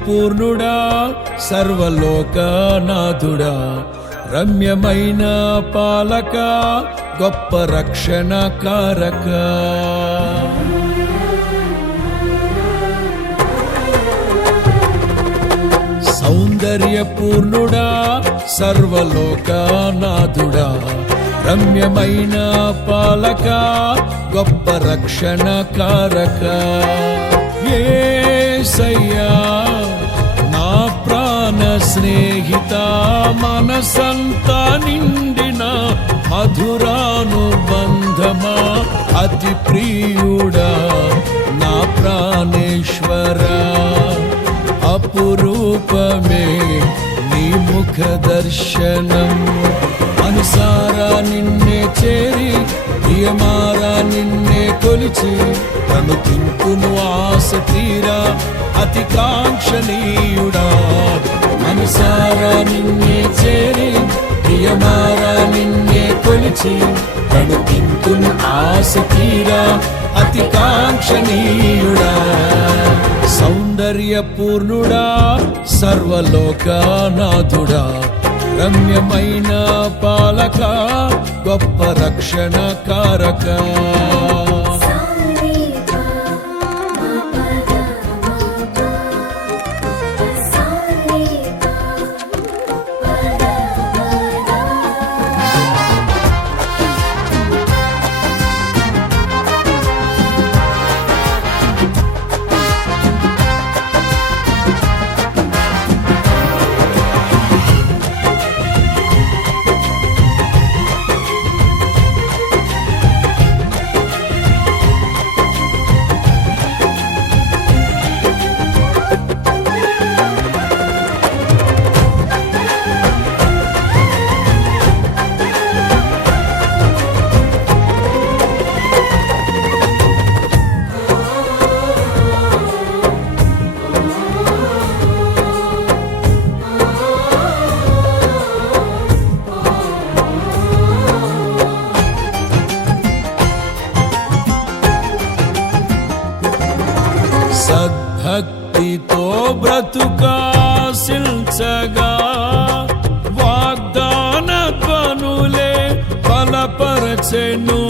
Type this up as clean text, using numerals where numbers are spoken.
పూర్ణుడా సర్వలోకనాథుడా రమ్యమైన పాలక గొప్ప రక్షణ కారక సౌందర్య పూర్ణుడా సర్వలోకనాథుడా రమ్యమైన పాలక గొప్ప రక్షణ కారక యేసయ్యా నా ప్రాణ స్నేహిత మనసంతా నిండిన మధురానుబంధమా అతి ప్రియుడా నా ప్రాణేశ్వరా అపురూపమే నీ ముఖ దర్శనం అనుసారా నిన్నే చేరి ప్రియమారా నిన్నే కొలిచి తను తింపును ఆశ తీరా అతి కాంక్షణీయుడా అనుసారా నిన్నే చేరి ప్రియమారా నిన్నే కొలిచి తను తింపును ఆశ తీరా అతి కాంక్షణీయుడా సౌందర్య పూర్ణుడా సర్వలోకనాథుడా రమ్యమైన పాలక గొప్ప రక్షణ కారక సద్భక్తితో బ్రతుకాశించగా వాగ్దాన ధ్వనులే బలపరచెను